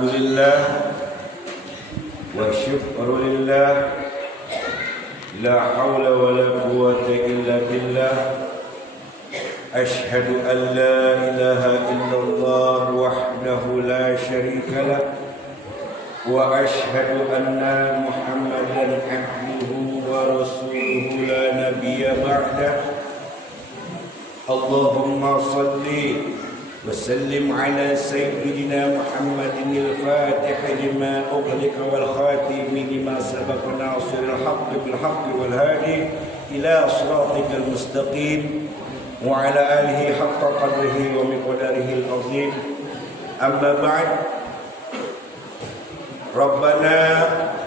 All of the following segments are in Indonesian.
Alhamdulillah wa syukrulillah, la hawla wa la quwwata illa billah. Ashhadu an la ilaha illallah wahdahu la syarika lah, wa ashhadu anna Muhammadan abduhu wa rasuluhu la nabiyya ba'dah. Allahumma salli وسلم على سيدنا محمد الفاتح لما أغلق والخاتم لما سبق ناصر الحق بالحق والهادي إلى صراطك المستقيم وعلى آله حق قدره ومقداره العظيم. أما بعد، ربنا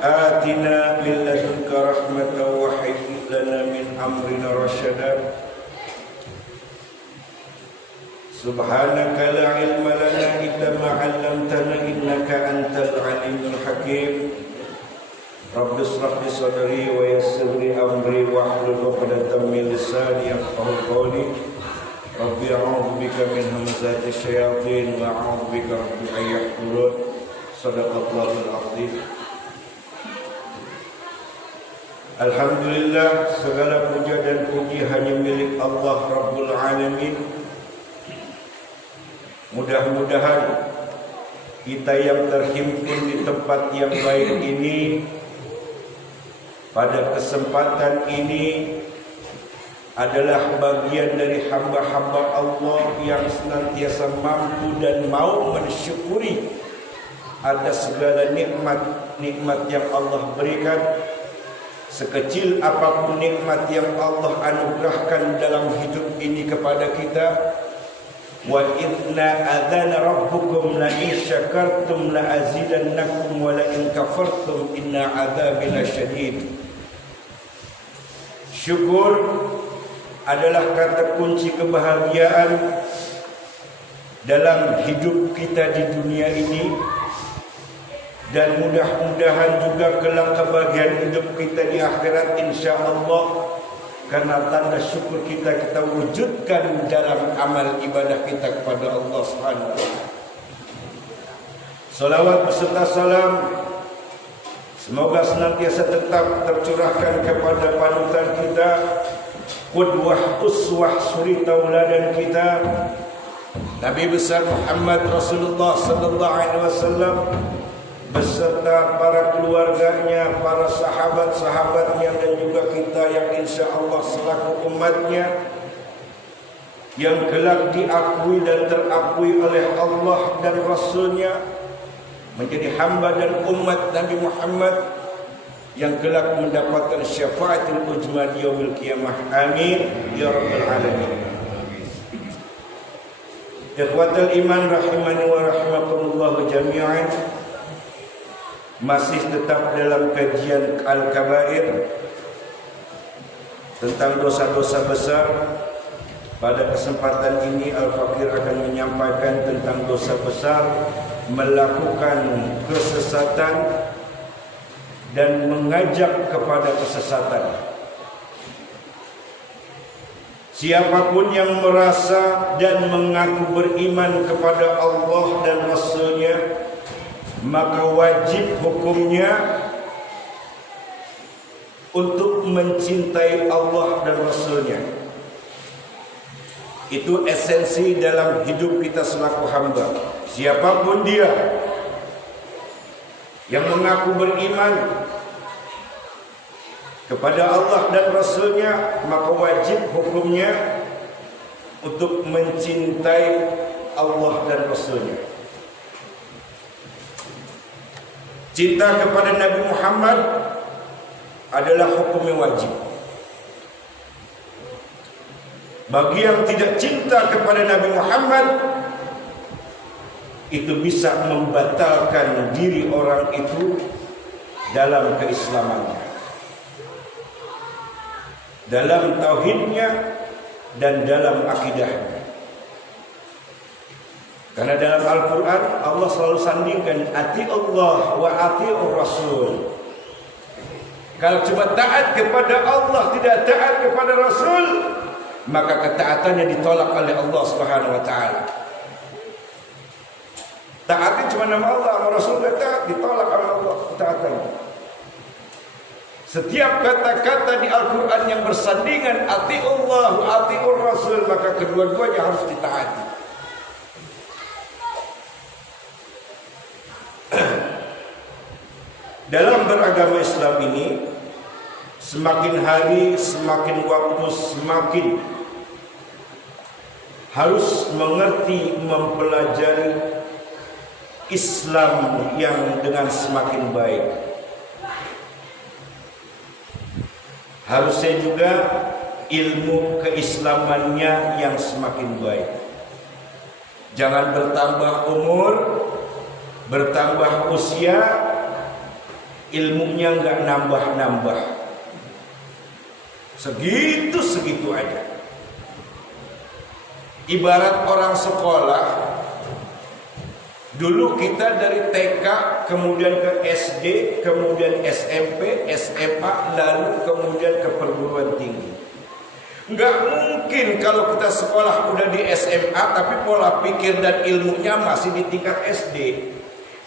آتنا من لدنك رحمة وهيئ لنا من أمرنا رشدا. Subhanaka la ilma lana illa ma 'allamtana innaka antal alimul hakim. Rabbi ishrah li sadri wa yassir li amri wahlul 'uqdatam min lisani yafqahu qawli. Rabbi a'udzu bika min hamazati syayatin wa a'udzu bika rabbi an yahdurun. Shadaqallahul 'azim. Alhamdulillah, segala puja dan puji hanya milik Allah Rabbul Alamin. Mudah-mudahan kita yang terhimpun di tempat yang baik ini pada kesempatan ini adalah bagian dari hamba-hamba Allah yang senantiasa mampu dan mau mensyukuri atas segala nikmat yang Allah berikan. Sekecil apapun nikmat yang Allah anugerahkan dalam hidup ini kepada kita. Wa idna adzana rabbukum la in syakartum la azidannakum wa la in kafartum inna adzabi lasyadid. Syukur adalah kata kunci kebahagiaan dalam hidup kita di dunia ini, dan mudah-mudahan juga kelak kebahagiaan hidup kita di akhirat insyaallah. Karena tanda syukur kita wujudkan dalam amal ibadah kita kepada Allah Subhanahu wa taala. Salawat beserta salam semoga senantiasa tetap tercurahkan kepada panutan kita, qudwah uswah suri tauladan kita, Nabi besar Muhammad Rasulullah sallallahu alaihi wasallam beserta para keluarganya, para sahabat-sahabatnya, dan juga kita yang insya-Allah selaku umatnya yang kelak diakui dan terakui oleh Allah dan Rasulnya menjadi hamba dan umat Nabi Muhammad yang kelak mendapatkan syafaatul ujma di yaumil qiyamah. Amin ya rabbal alamin. Ikhwatal iman rahimani wa rahimakumullah jami'an. Masih tetap dalam kajian Al-Kabair tentang dosa-dosa besar. Pada kesempatan ini Al-Fakir akan menyampaikan tentang dosa besar, melakukan kesesatan dan mengajak kepada kesesatan. Siapapun yang merasa dan mengaku beriman kepada Allah dan Rasul-Nya, maka wajib hukumnya untuk mencintai Allah dan Rasul-Nya. Itu esensi dalam hidup kita selaku hamba. Siapapun dia yang mengaku beriman kepada Allah dan Rasul-Nya, maka wajib hukumnya untuk mencintai Allah dan Rasul-Nya. Cinta kepada Nabi Muhammad adalah hukum yang wajib. Bagi yang tidak cinta kepada Nabi Muhammad, itu bisa membatalkan diri orang itu dalam keislamannya, dalam tauhidnya, dan dalam akidahnya. Karena dalam Al-Quran Allah selalu sandingkan ati Allah wa ati'ur Rasul. Kalau cuma taat kepada Allah, tidak taat kepada Rasul, maka ketaatannya ditolak oleh Allah Subhanahu wa taala. Taati cuma nama Allah, sama Rasul taat, ditolak sama Allah ketaatan. Setiap kata-kata di Al-Quran yang bersandingan ati'ullah, ati'ur Rasul, maka kedua-duanya harus ditaati. Dalam beragama Islam ini, semakin hari, semakin waktu, semakin harus mengerti, mempelajari Islam yang dengan semakin baik. Harusnya juga ilmu keislamannya yang semakin baik. Jangan bertambah umur, bertambah usia, ilmunya nggak nambah-nambah. Segitu-segitu aja. Ibarat orang sekolah, dulu kita dari TK, kemudian ke SD, kemudian SMP, SMA, lalu kemudian ke perguruan tinggi. Nggak mungkin kalau kita sekolah udah di SMA, tapi pola pikir dan ilmunya masih di tingkat SD.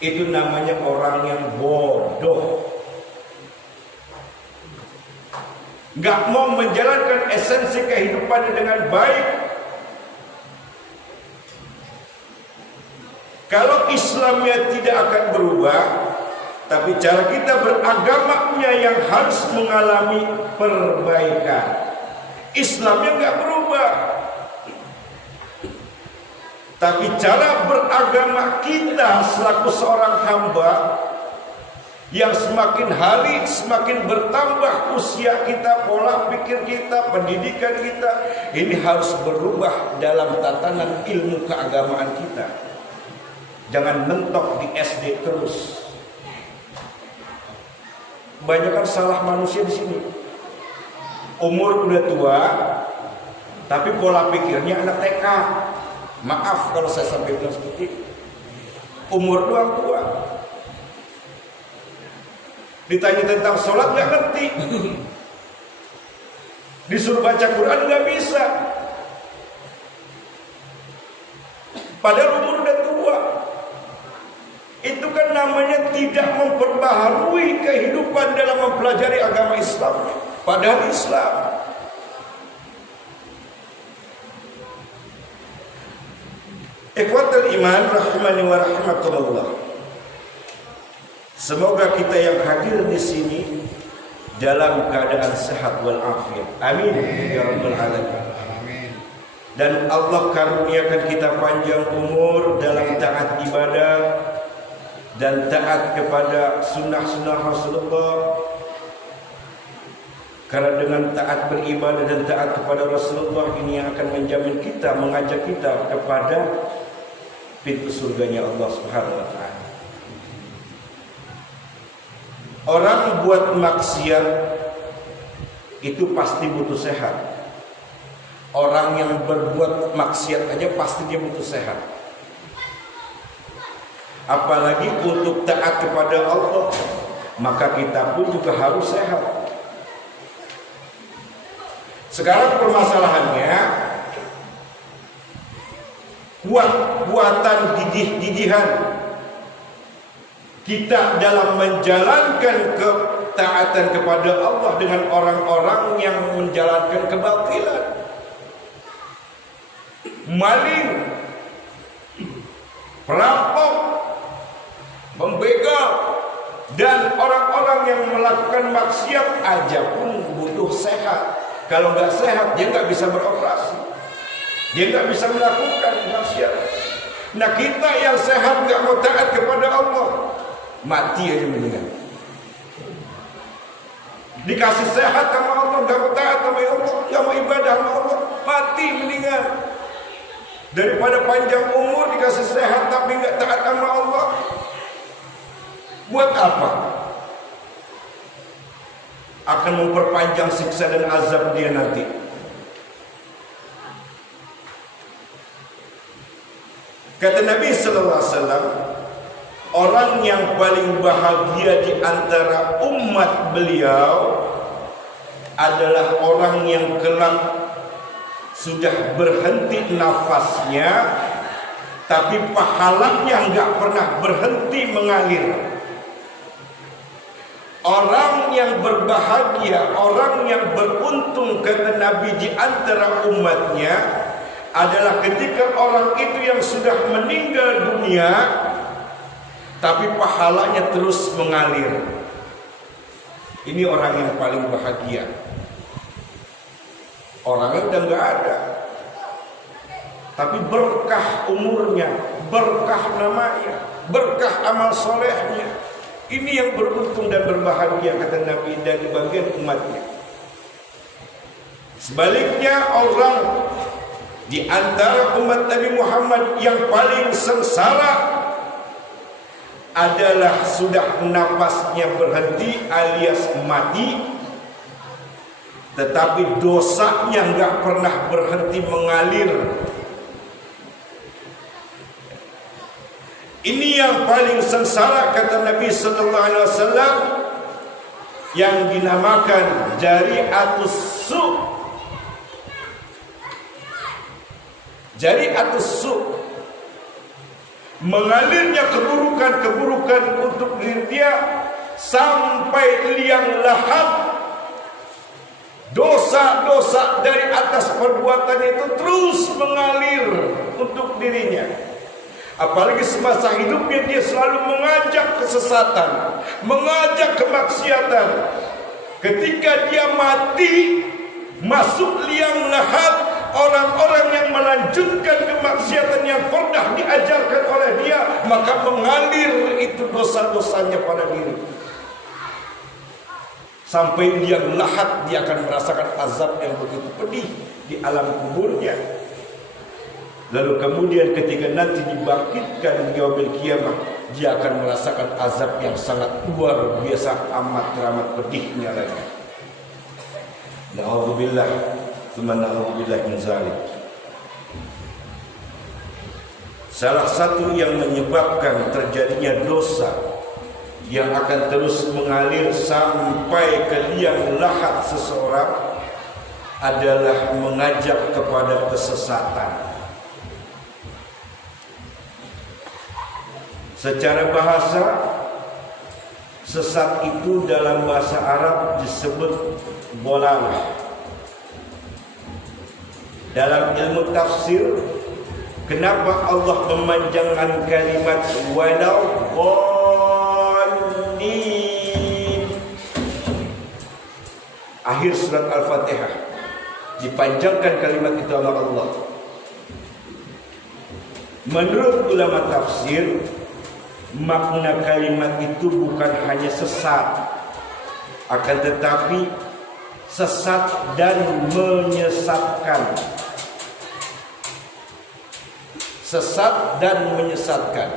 Itu namanya orang yang bodoh. Nggak mau menjalankan esensi kehidupannya dengan baik. Kalau Islamnya tidak akan berubah, tapi cara kita beragamanya yang harus mengalami perbaikan. Islamnya nggak berubah, tapi cara beragama kita selaku seorang hamba yang semakin hari semakin bertambah usia kita, pola pikir kita, pendidikan kita, ini harus berubah dalam tatanan ilmu keagamaan kita. Jangan mentok di SD terus. Banyak kan salah manusia di sini. Umur udah tua, tapi pola pikirnya anak TK. Maaf kalau saya sampai bilang seperti itu. Umur doang tua. Ditanya tentang sholat nggak ngerti. Disuruh baca Quran nggak bisa. Padahal umur udah tua. Itu kan namanya tidak memperbaharui kehidupan dalam mempelajari agama Islam. Padahal Islam. Ikhwatul iman rahimani wa rahimakumullah. Semoga kita yang hadir di sini dalam keadaan sehat wal afiat. Amin ya rabbal alamin. Dan Allah karuniakan kita panjang umur dalam taat ibadah dan taat kepada sunnah-sunnah Rasulullah. Karena dengan taat beribadah dan taat kepada Rasulullah ini yang akan menjamin kita, mengajak kita kepada pintu surganya Allah Subhanahu wa taala. Orang buat maksiat itu pasti butuh sehat. Orang yang berbuat maksiat aja pasti dia butuh sehat. Apalagi untuk taat kepada Allah, maka kita pun juga harus sehat. Sekarang permasalahannya, kuatan gigih-gigihan kita dalam menjalankan ketaatan kepada Allah dengan orang-orang yang menjalankan kebatilan, maling, perampok, membegal, dan orang-orang yang melakukan maksiat aja pun butuh sehat. Kalau nggak sehat, dia nggak bisa beroperasi, dia nggak bisa melakukan maksiat. Nah, kita yang sehat nggak mau taat kepada Allah, mati aja mendingan. Dikasih sehat sama Allah, nggak mau taat sama Allah, nggak mau ibadah sama Allah, mati mendingan. Daripada panjang umur dikasih sehat tapi nggak taat sama Allah, buat apa? Akan memperpanjang siksa dan azab dia nanti. Kata Nabi sallallahu alaihi wasallam, orang yang paling bahagia di antara umat beliau adalah orang yang kelak sudah berhenti nafasnya, tapi pahalanya nggak pernah berhenti mengalir. Orang yang berbahagia, orang yang beruntung kata Nabi di antara umatnya adalah ketika orang itu yang sudah meninggal dunia tapi pahalanya terus mengalir. Ini orang yang paling bahagia. Orangnya udah nggak ada, tapi berkah umurnya, berkah namanya, berkah amal solehnya. Ini yang beruntung dan berbahagia kata Nabi dari bagian umatnya. Sebaliknya orang di antara umat Nabi Muhammad yang paling sengsara adalah sudah napasnya berhenti alias mati, tetapi dosanya nggak pernah berhenti mengalir. Ini yang paling sengsara kata Nabi sallallahu alaihi wasallam, yang dinamakan jari'atus su. Jari'atus su, mengalirnya keburukan-keburukan untuk diri dia sampai liang lahat. Dosa-dosa dari atas perbuatan itu terus mengalir untuk dirinya. Apalagi semasa hidupnya dia selalu mengajak kesesatan, mengajak kemaksiatan. Ketika dia mati, masuk liang lahat, orang-orang yang melanjutkan kemaksiatan yang pernah diajarkan oleh dia, maka mengalir itu dosa-dosanya pada diri. Sampai liang lahat dia akan merasakan azab yang begitu pedih di alam kuburnya. Lalu kemudian ketika nanti dibangkitkan di yaumil kiamah, dia akan merasakan azab yang sangat luar biasa, amat teramat pedihnya lagi. Na'udzubillah, tsumma na'udzubillah min zalik. Salah satu yang menyebabkan terjadinya dosa yang akan terus mengalir sampai ke liang lahat seseorang adalah mengajak kepada kesesatan. Secara bahasa, sesat itu dalam bahasa Arab disebut dolalah. Dalam ilmu tafsir, kenapa Allah memanjangkan kalimat walau dhalin? Akhir surat Al-Fatihah dipanjangkan kalimat itu oleh Allah. Menurut ulama tafsir, makna kalimat itu bukan hanya sesat, akan tetapi sesat dan menyesatkan. Sesat dan menyesatkan.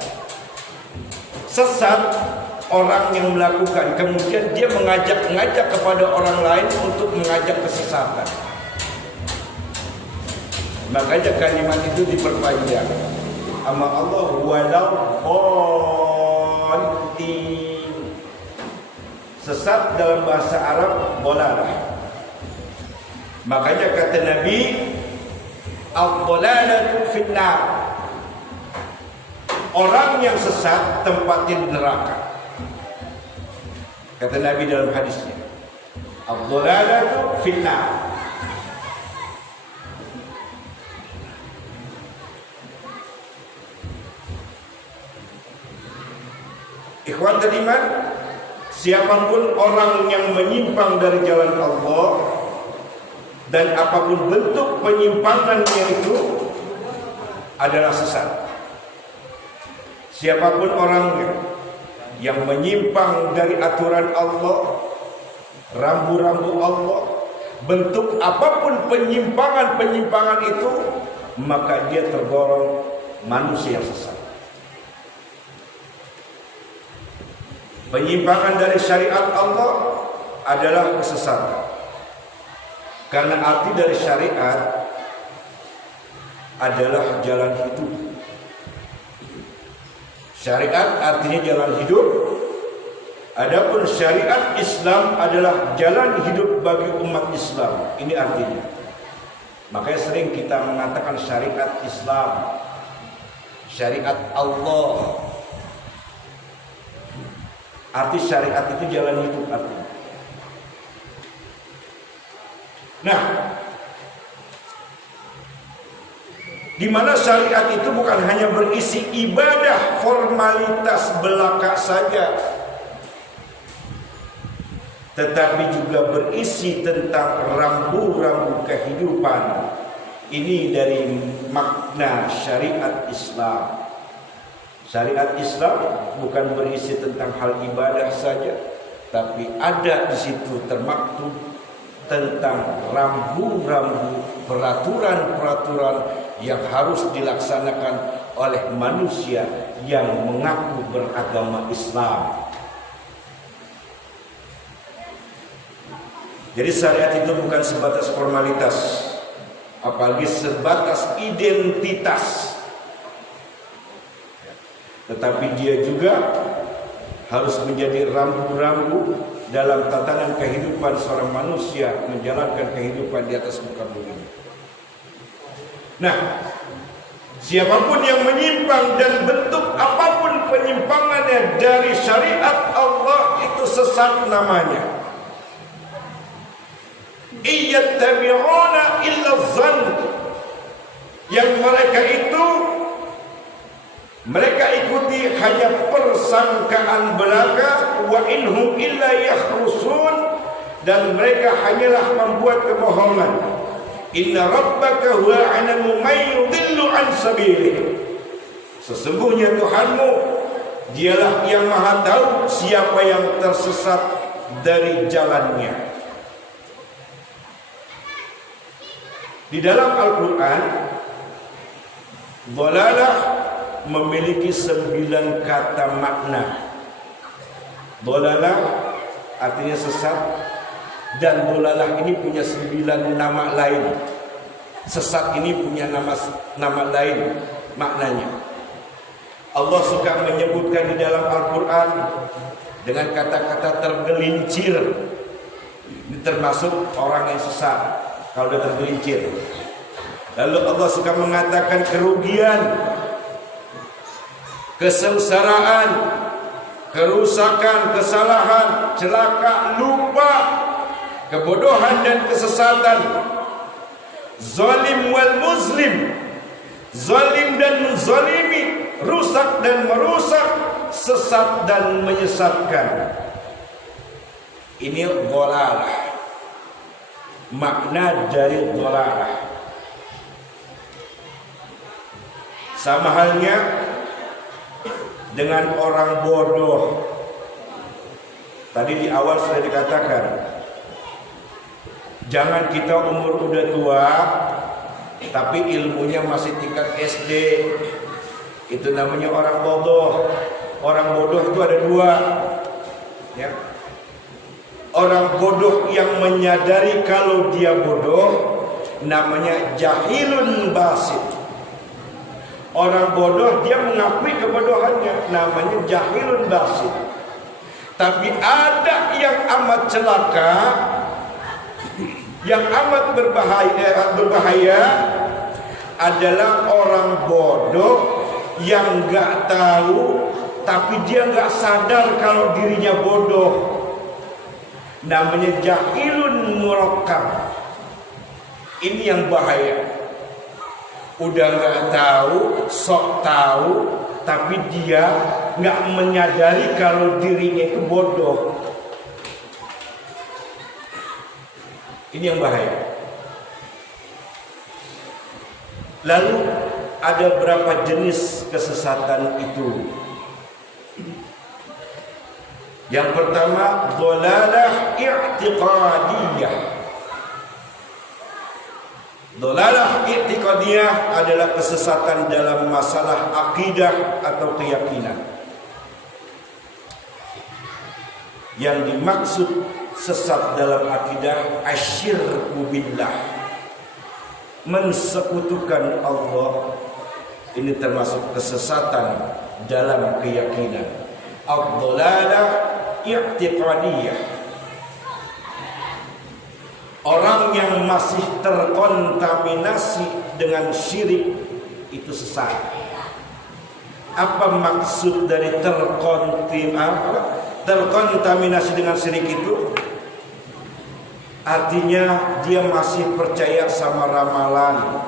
Sesat orang yang melakukan, kemudian dia mengajak kepada orang lain untuk mengajak kesesatan. Makanya kalimat itu diperpanjang. Ama Allah walau dhalin. Sesat dalam bahasa Arab dolalah. Makanya kata Nabi, ad-dhalalatu finnar. Orang yang sesat tempatnya neraka. Kata Nabi dalam hadisnya, ad-dhalalatu finnar. Ikhwan dan iman, siapapun orang yang menyimpang dari jalan Allah dan apapun bentuk penyimpangannya itu adalah sesat. Siapapun orangnya yang menyimpang dari aturan Allah, rambu-rambu Allah, bentuk apapun penyimpangan itu, maka dia tergolong manusia yang sesat. Penyimpangan dari syariat Allah adalah kesesatan. Karena arti dari syariat adalah jalan hidup. Syariat artinya jalan hidup. Adapun syariat Islam adalah jalan hidup bagi umat Islam. Ini artinya. Makanya sering kita mengatakan syariat Islam. syariat Allah. Arti syariat itu jalan hidup artinya. Nah, di mana syariat itu bukan hanya berisi ibadah formalitas belaka saja, tetapi juga berisi tentang rambu-rambu kehidupan. Ini dari makna syariat Islam. Syariat Islam bukan berisi tentang hal ibadah saja, tapi ada di situ termaktub tentang rambu-rambu, peraturan-peraturan yang harus dilaksanakan oleh manusia yang mengaku beragama Islam. Jadi syariat itu bukan sebatas formalitas, apalagi sebatas identitas, tetapi dia juga harus menjadi rambu-rambu dalam tatanan kehidupan seorang manusia menjalankan kehidupan di atas muka bumi. Nah, siapapun yang menyimpang dan bentuk apapun penyimpangannya dari syariat Allah itu sesat namanya. Iyattabi'una illa dhann. Yang mereka ikuti hanya persangkaan belaka, wa inhum illa yakhrusun, dan mereka hanyalah membuat kebohongan. Inna rabbaka huwa a'lamu may yudillu an sabilihi. Sesungguhnya Tuhanmu dialah yang maha tahu siapa yang tersesat dari jalannya. Di dalam Al-Quran, dhalalah memiliki 9 kata makna. Dhalalah artinya sesat, dan dhalalah ini punya 9 nama lain. Sesat ini punya nama lain maknanya. Allah suka menyebutkan di dalam Al-Quran dengan kata-kata tergelincir. Ini termasuk orang yang sesat kalau sudah tergelincir. Lalu Allah suka mengatakan kerugian, kesengsaraan, kerusakan, kesalahan, celaka, lupa, kebodohan dan kesesatan, zalim wal muslim, zalim dan menzalimi, rusak dan merusak, sesat dan menyesatkan. Ini dhalalah. Makna dari dhalalah. Sama halnya dengan orang bodoh. Tadi di awal sudah dikatakan, jangan kita umur udah tua tapi ilmunya masih tingkat SD. Itu namanya orang bodoh. Orang bodoh itu ada 2, ya. Orang bodoh yang menyadari kalau dia bodoh namanya jahilun basit. Orang bodoh dia mengakui kebodohannya, namanya jahilun basit. Tapi ada yang amat celaka, yang amat berbahaya adalah orang bodoh yang nggak tahu, tapi dia nggak sadar kalau dirinya bodoh. Namanya jahilun murakkab. Ini yang bahaya. Udah nggak tahu, sok tahu, tapi dia nggak menyadari kalau dirinya itu bodoh. Ini yang bahaya. Lalu ada berapa jenis kesesatan itu? Yang pertama, dhalalah i'tiqadiyah. Dhalalah i'tiqadiyah adalah kesesatan dalam masalah akidah atau keyakinan. Yang dimaksud sesat dalam akidah asyirku billah, mensekutukan Allah. Ini termasuk kesesatan dalam keyakinan. Ad-dhalalah i'tiqadiyah. Orang yang masih terkontaminasi dengan syirik itu sesat. Apa maksud dari terkontaminasi dengan syirik itu? Artinya dia masih percaya sama ramalan.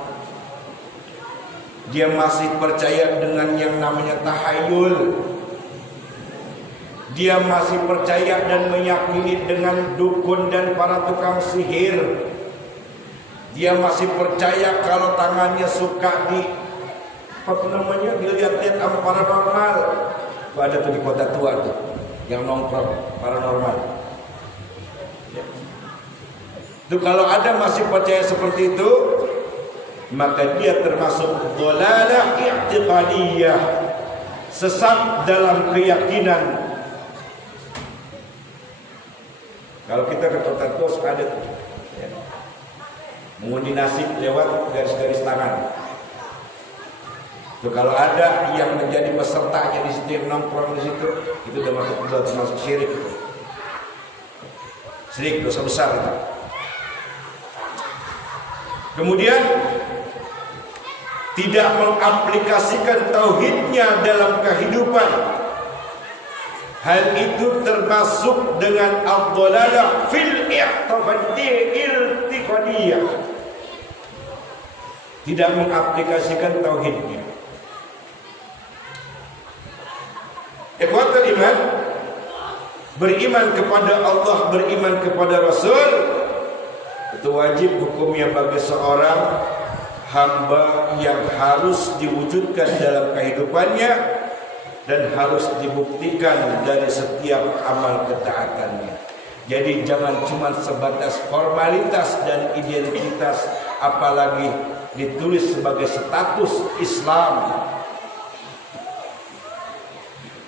Dia masih percaya dengan yang namanya tahayul. Dia masih percaya dan meyakini dengan dukun dan para tukang sihir. Dia masih percaya kalau tangannya suka dilihat-lihat sama paranormal. Ada tuh di kota tua tuh yang nongkrong paranormal. Itu kalau ada masih percaya seperti itu, maka dia termasuk dhalalah i'tiqadiyah, sesat dalam keyakinan. Kalau kita ke kota tua ada tuh, ya, mengundi nasib lewat garis-garis tangan. Tuh, kalau ada yang menjadi pesertanya di situ, yang nongkrong di situ, itu udah termasuk syirik. Syirik dosa besar itu. Kemudian tidak mengaplikasikan tauhidnya dalam kehidupan. Hal itu termasuk dengan ad-dhalalah fil i'tiqadiyah. Tidak mengaplikasikan tauhidnya. Ikhwatul iman, beriman kepada Allah, beriman kepada Rasul, itu wajib hukumnya bagi seorang hamba yang harus diwujudkan dalam kehidupannya dan harus dibuktikan dari setiap amal ketaatannya. Jadi jangan cuma sebatas formalitas dan identitas, apalagi ditulis sebagai status Islam.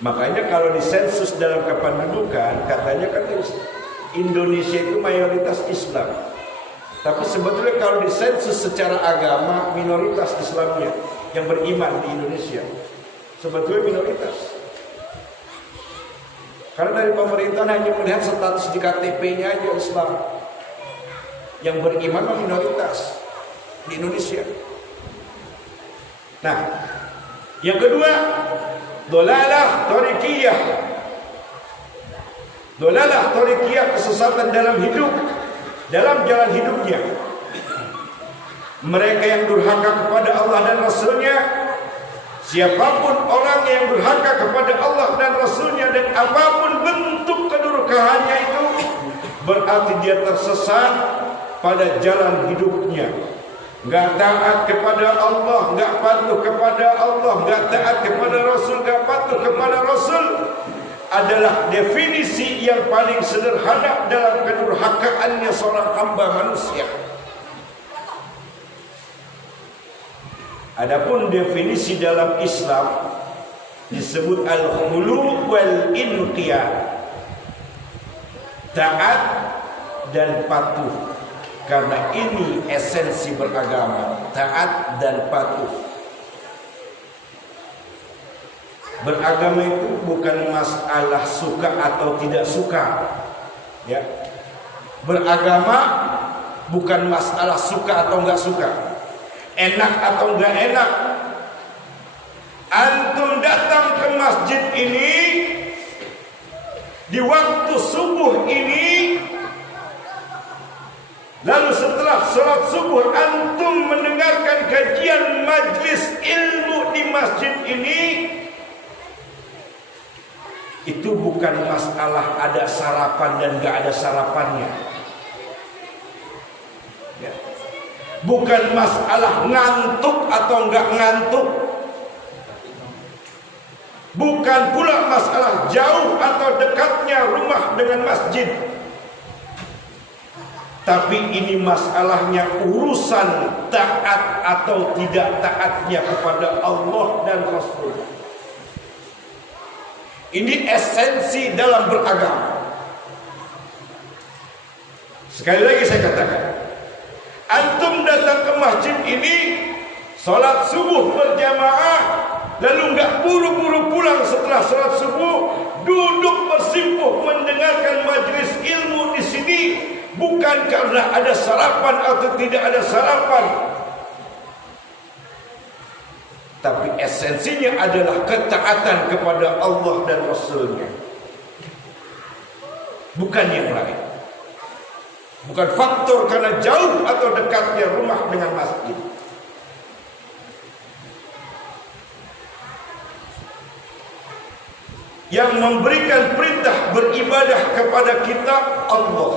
Makanya kalau di sensus dalam kependudukan katanya kan Indonesia itu mayoritas Islam. Tapi sebetulnya kalau di sensus secara agama minoritas Islamnya yang beriman di Indonesia. Sebetulnya minoritas. Karena dari pemerintah hanya melihat status di KTP-nya aja Islam. Yang beriman minoritas di Indonesia. Nah, yang kedua, dhalalah thariqiyah. Dhalalah thariqiyah, kesesatan dalam hidup, dalam jalan hidupnya. Mereka yang durhaka kepada Allah dan Rasulnya, siapapun orang yang durhaka kepada Allah dan Rasulnya dan apapun bentuk kedurhakaannya itu, berarti dia tersesat pada jalan hidupnya. Gak taat kepada Allah, gak patuh kepada Allah, gak taat kepada Rasul, gak patuh kepada Rasul, adalah definisi yang paling sederhana dalam kedurhakaannya seorang hamba manusia. Adapun definisi dalam Islam disebut al-khulu wal inqiyad, taat dan patuh. Karena ini esensi beragama, taat dan patuh. Beragama itu bukan masalah suka atau tidak suka, ya. Beragama bukan masalah suka atau enggak suka, enak atau enggak enak. Antum datang ke masjid ini di waktu subuh ini, lalu setelah sholat subuh antum mendengarkan kajian majlis ilmu di masjid ini, itu bukan masalah ada sarapan dan gak ada sarapannya, ya. Bukan masalah ngantuk atau gak ngantuk. Bukan pula masalah jauh atau dekatnya rumah dengan masjid. Tapi ini masalahnya urusan taat atau tidak taatnya kepada Allah dan Rasul. Ini esensi dalam beragama. Sekali lagi saya katakan, antum datang ke masjid ini, sholat subuh berjamaah, lalu nggak buru-buru pulang setelah sholat subuh, duduk bersimpuh mendengarkan majelis ilmu di sini, bukan karena ada sarapan atau tidak ada sarapan, tapi esensinya adalah ketaatan kepada Allah dan Rasulnya, bukan yang lain. Bukan faktor karena jauh atau dekatnya rumah dengan masjid. Yang memberikan perintah beribadah kepada kita Allah.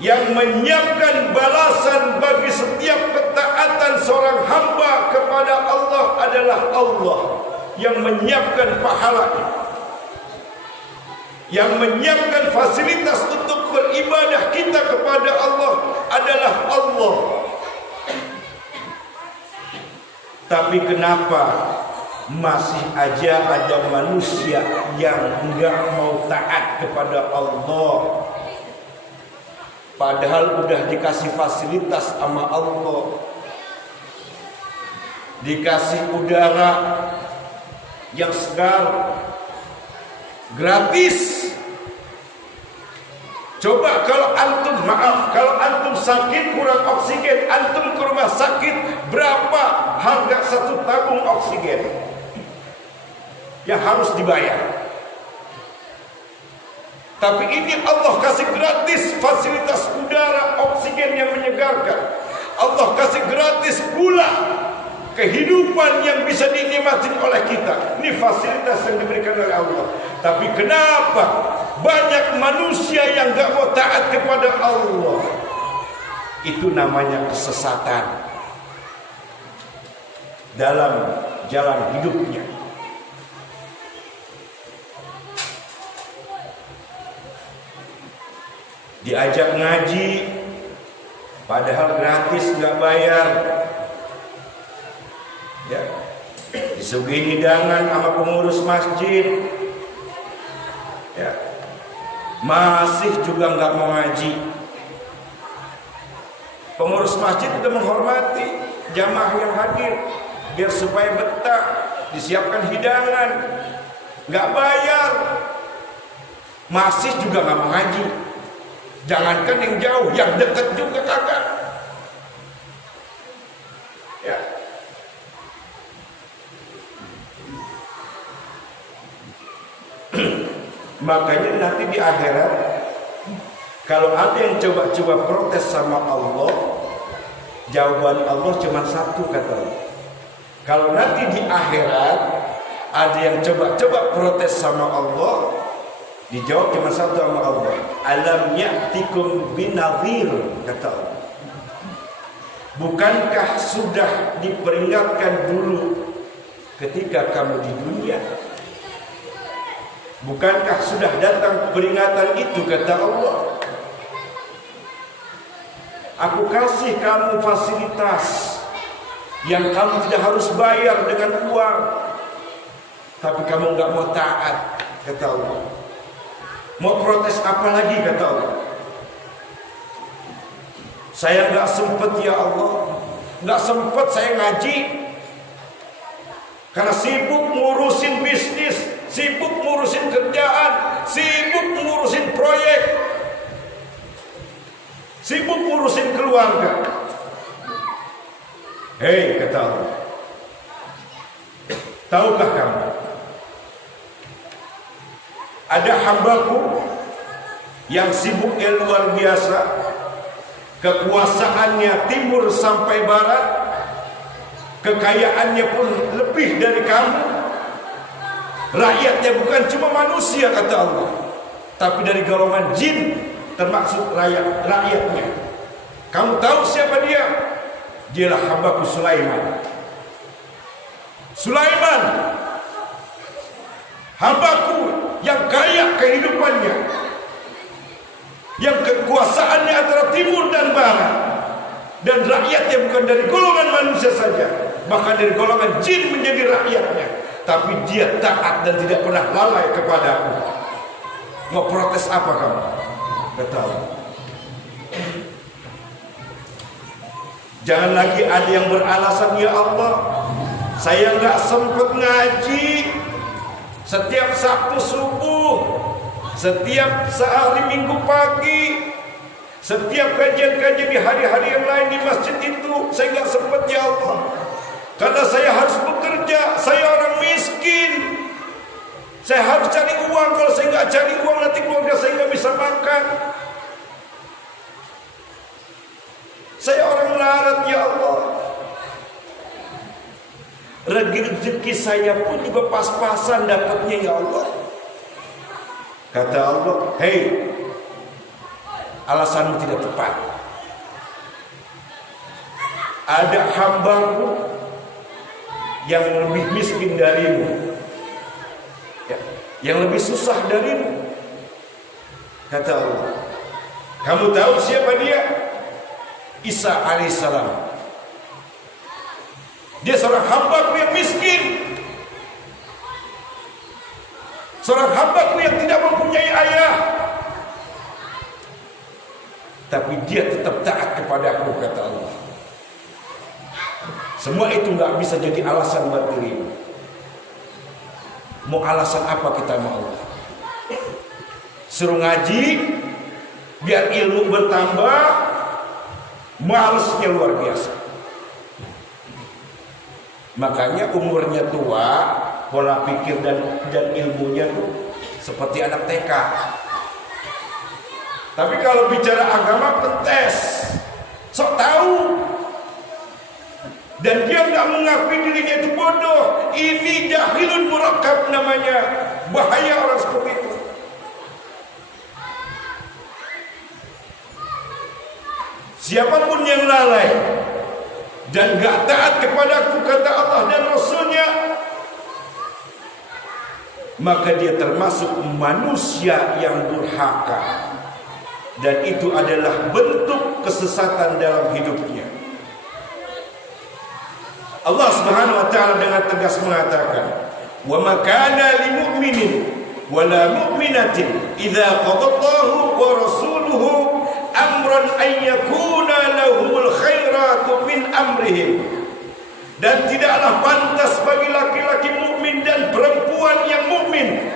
Yang menyiapkan balasan bagi setiap ketaatan seorang hamba kepada Allah adalah Allah. Yang menyiapkan pahalanya, yang menyiapkan fasilitas untuk beribadah kita kepada Allah adalah Allah. Tapi kenapa masih aja ada manusia yang enggak mau taat kepada Allah? Padahal udah dikasih fasilitas sama Allah, dikasih udara yang segar, gratis. Coba kalau antum sakit kurang oksigen, antum ke rumah sakit, berapa harga satu tabung oksigen yang harus dibayar? Tapi ini Allah kasih gratis fasilitas udara, oksigen yang menyegarkan. Allah kasih gratis pula kehidupan yang bisa dinikmati oleh kita. Ini fasilitas yang diberikan oleh Allah. Tapi kenapa banyak manusia yang gak mau taat kepada Allah? Itu namanya kesesatan dalam jalan hidupnya. Diajak ngaji padahal gratis, nggak bayar, ya. Disuguhi hidangan sama pengurus masjid, ya. Masih juga nggak mau ngaji. Pengurus masjid sudah menghormati jamaah yang hadir biar supaya betah, disiapkan hidangan, nggak bayar, masih juga nggak mau ngaji. Jangankan yang jauh, yang dekat juga kagak. Ya. Makanya nanti di akhirat, kalau ada yang coba-coba protes sama Allah, jawaban Allah cuma satu, kata. Kalau nanti di akhirat ada yang coba-coba protes sama Allah, dijawab cuma satu sama Allah. Alam ya'tikum binadhir, kata Allah. Bukankah sudah diperingatkan dulu ketika kamu di dunia? Bukankah sudah datang peringatan itu, kata Allah? Aku kasih kamu fasilitas yang kamu tidak harus bayar dengan uang, tapi kamu nggak mau taat, kata Allah. Mau protes apa lagi, kata Allah? Saya nggak sempet, ya Allah, nggak sempet saya ngaji karena sibuk ngurusin bisnis, sibuk ngurusin kerjaan, sibuk ngurusin proyek, sibuk ngurusin keluarga. Hei, kata Allah, tahukah kamu ada hambaku yang sibuknya luar biasa, kekuasaannya timur sampai barat, kekayaannya pun lebih dari kamu, rakyatnya bukan cuma manusia, kata Allah, tapi dari golongan jin, termasuk rakyatnya. Kamu tahu siapa dia? Dialah hambaku Sulaiman. Sulaiman, hambaku yang kaya kehidupannya, yang kekuasaannya antara timur dan barat, dan rakyatnya bukan dari golongan manusia saja, bahkan dari golongan jin menjadi rakyatnya. Tapi dia taat dan tidak pernah lalai kepadaku. Mau protes apa kamu? Kata Allah. Jangan lagi ada yang beralasan, ya Allah, saya nggak sempet ngaji setiap Sabtu subuh, setiap sehari Minggu pagi, setiap kajian-kajian di hari-hari yang lain di masjid itu, saya nggak sempet, ya Allah. Karena saya harus bekerja, saya orang miskin. Saya harus cari uang, kalau saya nggak cari uang nanti keluarga saya nggak bisa makan. Saya orang melarat, ya Allah. Rezeki saya pun juga pas-pasan dapatnya, ya Allah. Kata Allah, hei, alasanmu tidak tepat. Ada hambaku yang lebih miskin darimu, ya, yang lebih susah darimu. Kata Allah, kamu tahu siapa dia? Isa alaihissalam. Dia seorang hambaku yang miskin, seorang hambaku yang tidak mempunyai ayah, tapi dia tetap taat kepadaku, kata Allah. Semua itu nggak bisa jadi alasan buat dirimu. Mau alasan apa kita mau Allah? Suruh ngaji biar ilmu bertambah, malesnya luar biasa. Makanya umurnya tua, pola pikir dan ilmunya tuh seperti anak TK. Tapi kalau bicara agama pentes, sok tahu. Dan dia nggak mengakui dirinya itu bodoh. Ini jahilun murakkab namanya. Bahaya orang seperti itu. Siapapun yang lalai dan gak taat kepadaku, kata Allah dan Rasulnya, maka dia termasuk manusia yang durhaka. Dan itu adalah bentuk kesesatan dalam hidupnya. Allah Subhanahu wa taala dengan tegas mengatakan, "Wa ma kana lil mu'minin wa la mu'minatin idza qadallahu wa rasuluhu amran an yakuna lahumul khairatu min amrihim." Dan tidaklah pantas bagi laki-laki mukmin dan perempuan yang mukmin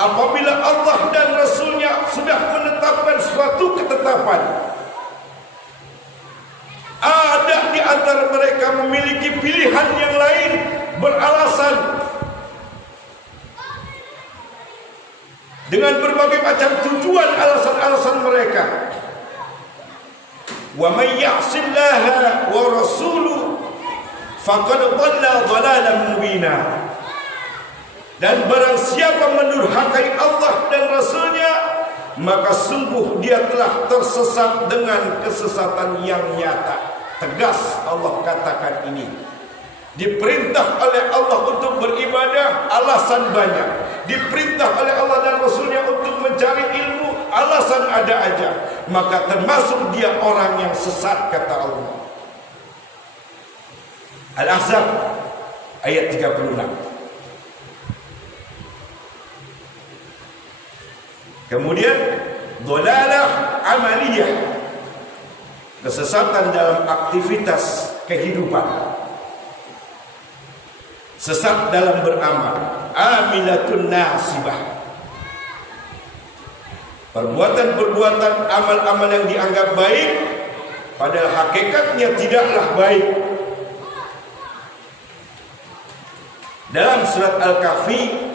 apabila Allah dan Rasulnya sudah menetapkan suatu ketetapan, ada di antara mereka memiliki pilihan yang lain beralasan dengan berbagai macam tujuan alasan-alasan mereka. Wa may ya'sillaha wa rasuluhu faqad dhalla dhalalan mubina. Dan barang siapa mendurhakai Allah dan Rasulnya, maka sungguh dia telah tersesat dengan kesesatan yang nyata. Tegas Allah katakan ini. Diperintah oleh Allah untuk beribadah, alasan banyak. Diperintah oleh Allah dan Rasulnya untuk mencari ilmu, alasan ada aja. Maka termasuk dia orang yang sesat, kata Allah. Al-Ahzab ayat 36. Kemudian dhalalah amaliyah, kesesatan dalam aktivitas kehidupan, sesat dalam beramal, amilatun nasibah, perbuatan-perbuatan amal-amal yang dianggap baik padahal hakikatnya tidaklah baik. Dalam surat Al-Kahfi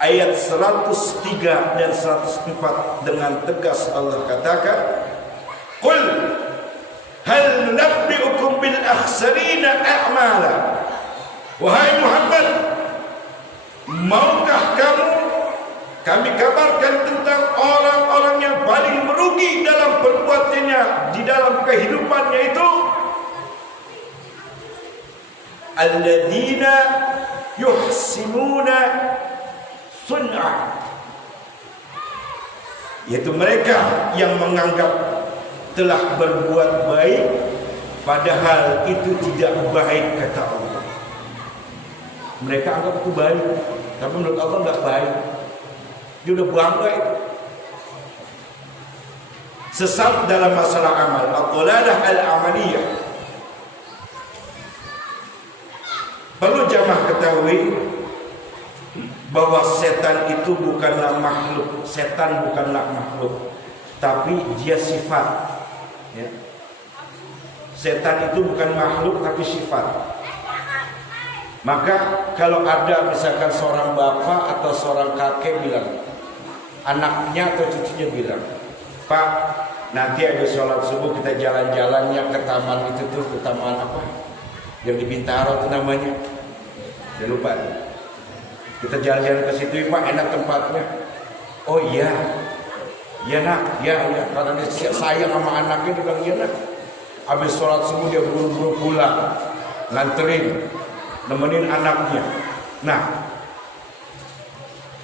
ayat 103 dan 104 dengan tegas Allah katakan, "Qul hal nunabbi'ukum bil akhsarina a'mala." Wahai Muhammad, maukah kami kabarkan tentang orang-orang yang paling merugi dalam perbuatannya di dalam kehidupannya itu? Alladzina yuhsinuna sun'ah, yaitu mereka yang menganggap telah berbuat baik padahal itu tidak baik, kata Allah. Mereka anggap itu baik, tapi menurut Allah enggak baik. Dia udah bangga itu. Sesat dalam masalah amal, al-dhalalah al-amaliyah. Perlu jamaah ketahui bahwa setan itu bukanlah makhluk. Setan bukanlah makhluk, tapi dia sifat, ya. Setan itu bukan makhluk tapi sifat. Maka kalau ada misalkan seorang bapak atau seorang kakek bilang, anaknya atau cucunya bilang, Pak, nanti ada sholat subuh kita jalan-jalannya ke taman itu tuh, ke taman apa? Yang di Bintaro itu namanya. Saya lupa. Kita jalan-jalan ke situ, Pak, enak tempatnya. Oh iya. Ya nak, ya. Karena dia sayang sama anaknya, dia bilang, iya nak. Habis sholat subuh dia buru-buru pulang, nganterin, nemenin anaknya. Nah,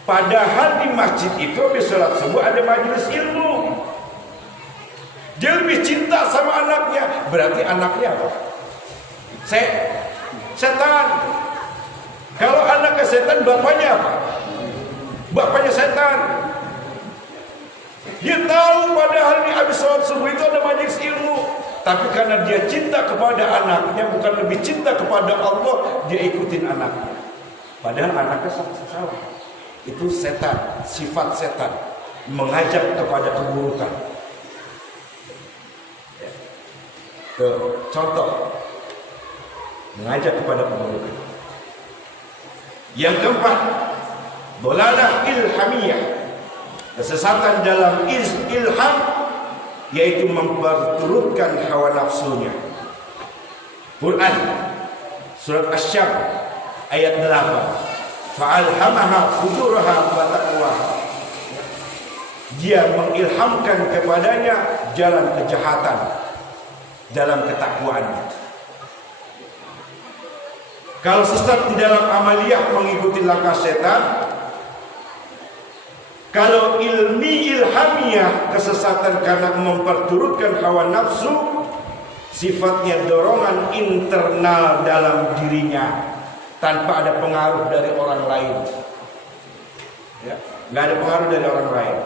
padahal di masjid itu habis sholat subuh ada majelis ilmu. Dia lebih cinta sama anaknya. Berarti anaknya apa? Setan. Kalau anaknya setan, bapaknya apa? Bapaknya setan. Dia tahu padahal di habis sholat subuh itu ada majelis ilmu. Tapi karena dia cinta kepada anaknya, bukan lebih cinta kepada Allah, dia ikutin anaknya. Padahal anaknya salah. Itu setan, sifat setan, mengajak kepada keburukan. Contoh, mengajak kepada keburukan. Yang keempat, dolalah ilhamiyah, kesesatan dalam ilham, yaitu memperturutkan hawa nafsunya. Quran surat Asy-Syams ayat 8, fa'alhamaha fujuraha wa taqwaha. Dia mengilhamkan kepadanya jalan kejahatan dalam ketakwaannya. Kalau sesat di dalam amaliyah mengikuti langkah setan, kalau ilhamiyah kesesatan karena memperturutkan hawa nafsu, sifatnya dorongan internal dalam dirinya tanpa ada pengaruh dari orang lain. Ya, nggak ada pengaruh dari orang lain.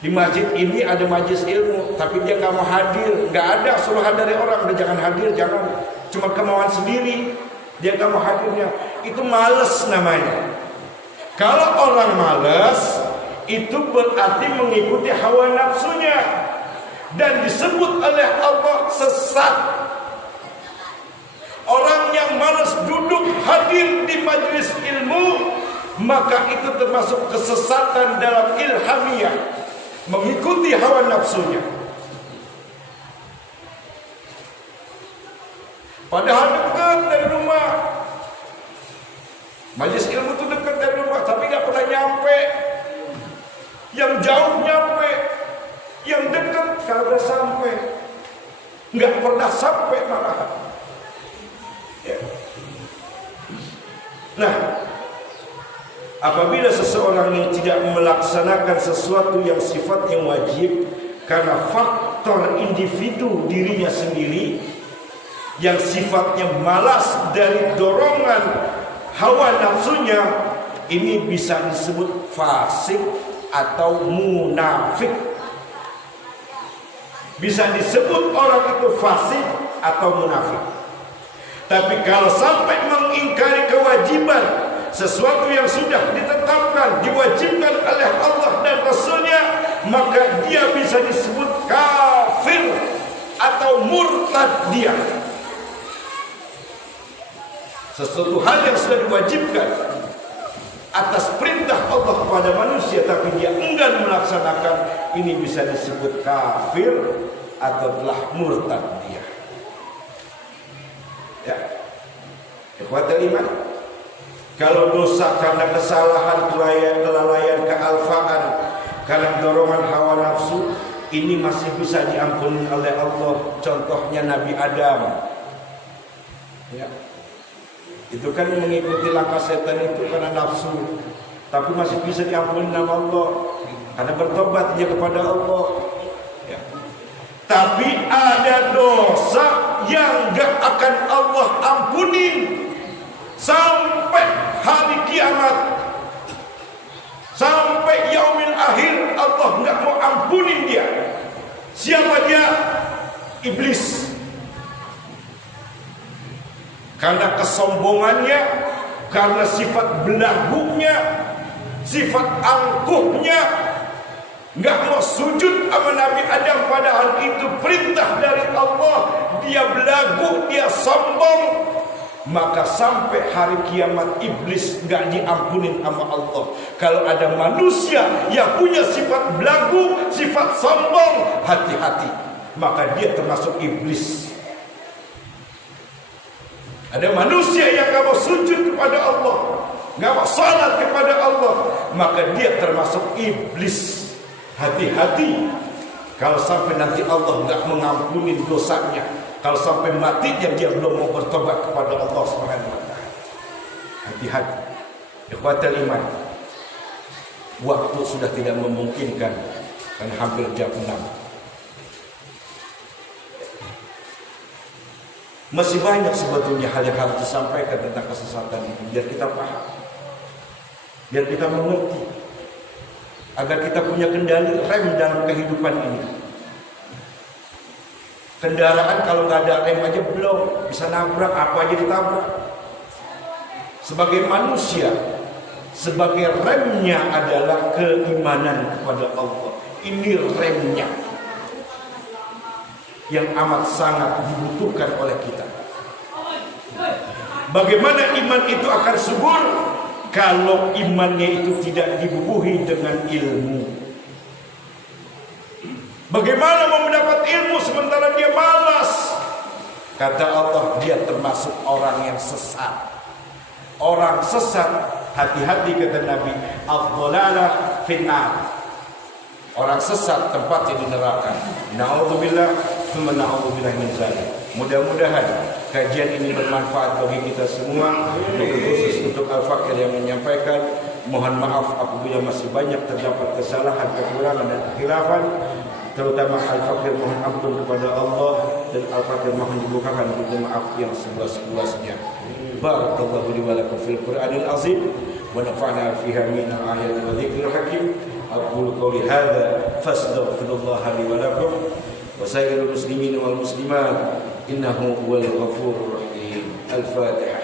Di masjid ini ada majelis ilmu, tapi dia nggak mau hadir, nggak ada suruhan dari orang, udah jangan hadir, jangan, cuma kemauan sendiri, dia nggak mau hadirnya, itu males namanya. Kalau orang malas, itu berarti mengikuti hawa nafsunya dan disebut oleh Allah sesat. Orang yang malas duduk hadir di majelis ilmu, maka itu termasuk kesesatan dalam ilhamiyah, mengikuti hawa nafsunya. Padahal dekat dari rumah. Majelis ilmu itu dekat dari rumah, tapi nggak pernah nyampe. Yang jauh nyampe, yang dekat kagak sampai, nggak pernah sampai malahan. Ya. Nah, apabila seseorang yang tidak melaksanakan sesuatu yang sifatnya wajib karena faktor individu dirinya sendiri yang sifatnya malas dari dorongan hawa nafsunya, ini bisa disebut fasik atau munafik. Bisa disebut orang itu fasik atau munafik. Tapi kalau sampai mengingkari kewajiban sesuatu yang sudah ditetapkan, diwajibkan oleh Allah dan Rasulnya, maka dia bisa disebut kafir atau murtad dia. Sesuatu hal yang sudah diwajibkan atas perintah Allah kepada manusia, tapi dia enggan melaksanakan, ini bisa disebut kafir atau telah murtad dia. Ya, ikhwatul iman, kalau dosa karena kesalahan, kelalaian, kealfaan, karena dorongan hawa nafsu, ini masih bisa diampuni oleh Allah. Contohnya Nabi Adam. Ya. Itu kan mengikuti langkah setan itu karena nafsu, tapi masih bisa diampuni nama Allah karena bertobat dia kepada Allah. Ya. Tapi ada dosa yang gak akan Allah ampuni sampai hari kiamat, sampai yaumil akhir. Allah gak mau ampunin dia. Siapa dia? Iblis. Karena kesombongannya, karena sifat belagunya, sifat angkuhnya, nggak mau sujud sama Nabi Adam, padahal itu perintah dari Allah. Dia belagu, dia sombong, maka sampai hari kiamat iblis gak diampunin sama Allah. Kalau ada manusia yang punya sifat belagu, sifat sombong, hati-hati, maka dia termasuk iblis. Ada manusia yang gak mau sujud kepada Allah, gak mau salat kepada Allah, maka dia termasuk iblis. Hati-hati, kalau sampai nanti Allah gak mengampuni dosanya, kalau sampai matinya dia belum mau bertobat kepada Allah Subhanahu wa taala. Hati-hati. Ikhwatal iman. Waktu sudah tidak memungkinkan dan hampir jam 6. Masih banyak sebetulnya hal yang harus disampaikan tentang kesesatan ini biar kita paham. Biar kita mengerti. Agar kita punya kendali rem dalam kehidupan ini. Kendaraan kalau nggak ada rem aja belum bisa nabrak, apa aja ditabrak. Sebagai manusia, sebagai remnya adalah keimanan kepada Allah. Ini remnya yang amat sangat dibutuhkan oleh kita. Bagaimana iman itu akan subur kalau imannya itu tidak dibubuhi dengan ilmu? Bagaimana mau mendapat ilmu sementara dia malas? Kata Allah, dia termasuk orang yang sesat. Orang sesat, hati-hati kata Nabi, ad-dhalalah finnar. Orang sesat tempatnya di neraka. Na'udzubillah, tsumma na'udzubillah min dzalik. Mudah-mudahan kajian ini bermanfaat bagi kita semua. Khusus untuk Al-Fakir yang menyampaikan, mohon maaf apabila masih banyak terdapat kesalahan, kekurangan dan kekhilafan. Terutama Al-Fakir mohon ampun kepada Allah, dan Al-Fakir mohon dibukakan pintu maaf yang seluas-luasnya. Barakallahu li wa lakum fil Qur'anil azim wa nafa'na fiha min al-ayati wa dzikril hakim. Aqulu qawli hadza fastaghfirullaha li wa lakum wa sairil muslimin wal muslimat innahu huwal ghafurur rahim. Al-Fatihah.